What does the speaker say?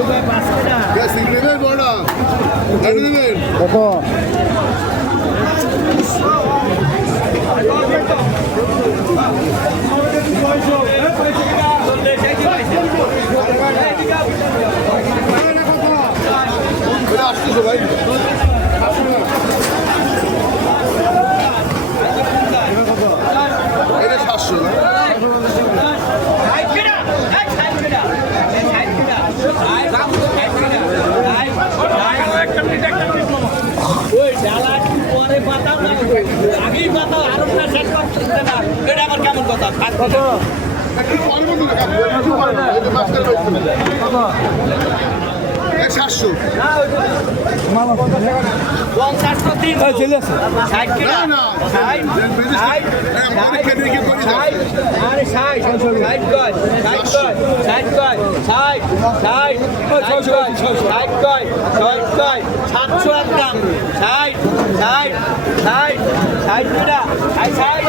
নেবেন বড়া নেবেন কত আসতেছে ভাই এটা 700 ওই ডালা পরে পাতা না আগেই পাতা আরো না সেট করতে না এটা আবার কেমন কথা কত একটু পরে বলুন না একটু পরে না এটা মাস্টার পাইছে কত 700 মামা কত টাকা 50 দিন চলে আসে 60 কিনা না না পরীক্ষা দিয়ে কি করি দাও আরে 60 কয় 60 কয় 700 গ্রাম 60 কিনা 60